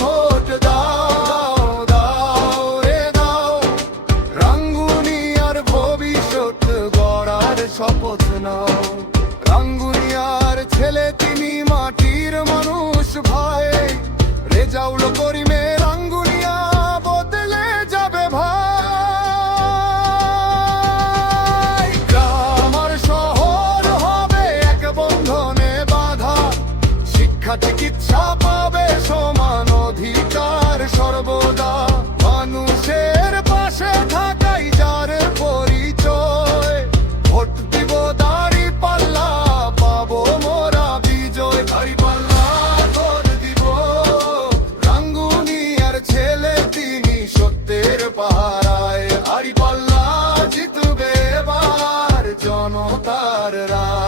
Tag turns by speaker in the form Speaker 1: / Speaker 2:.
Speaker 1: Vote দাও দাও রাঙ্গুনি আর গড়ার শপথ নাও। রাঙ্গুনিয়ার ছেলে তিনি মাটির মানুষ। দেখা চিকিৎসা পাবে সমান অধিকার সর্বদা। মানুষের পাশে থাকাই যার পরিচয়। ভোট দিব দাড়ি পাল্লা, পাবো মোরা বিজয়। দাড়ি পাল্লা তোর দিব। রাঙ্গুনি আর ছেলে তিনি সত্যের পাহারায়। আড়ি পাল্লা জিতবে এবার জনতার রায়।